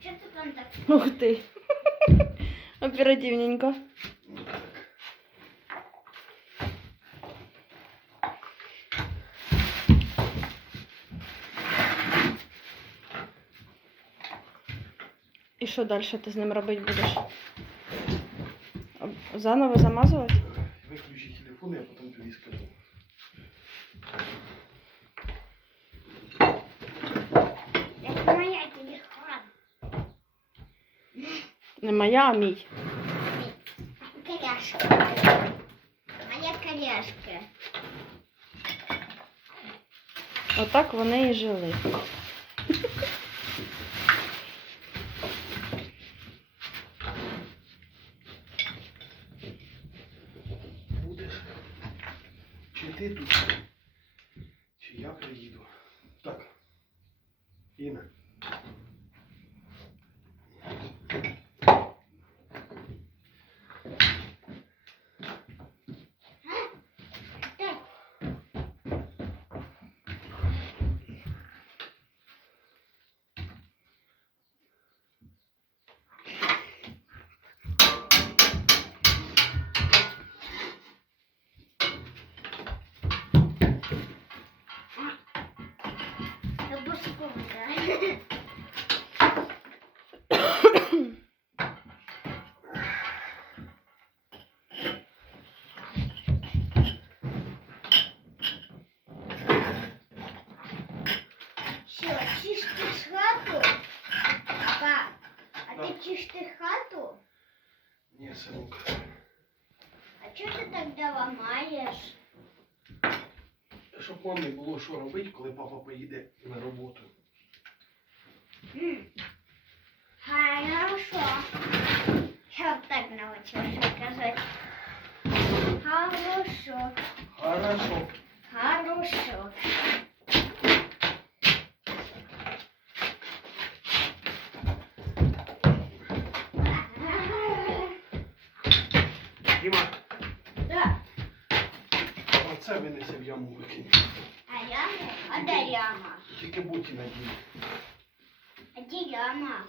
Що ти там так? Ух ти. Оперативненько. І що далі ти з ним робити будеш? Заново замазувати? Виключи телефон, я потім тобі скажу. Як моя телефон. Не моя, а мій. Коляшка. Моя коляшка. Отак вони і жили. Будеш? Чи ти тут? Чи я приїду? Так. Інна. Босиком хату? Ні, синок. А чого ти тоді ламаєш? Щоб не було що робити, коли папа поїде на роботу. М. Хорошо. Я вот так научилась казати. Хорошо. Хорошо. Хорошо. Діма, Да. оце винесе в яму викинь. А яма? А де яма? Тільки будьте надії. А де яма?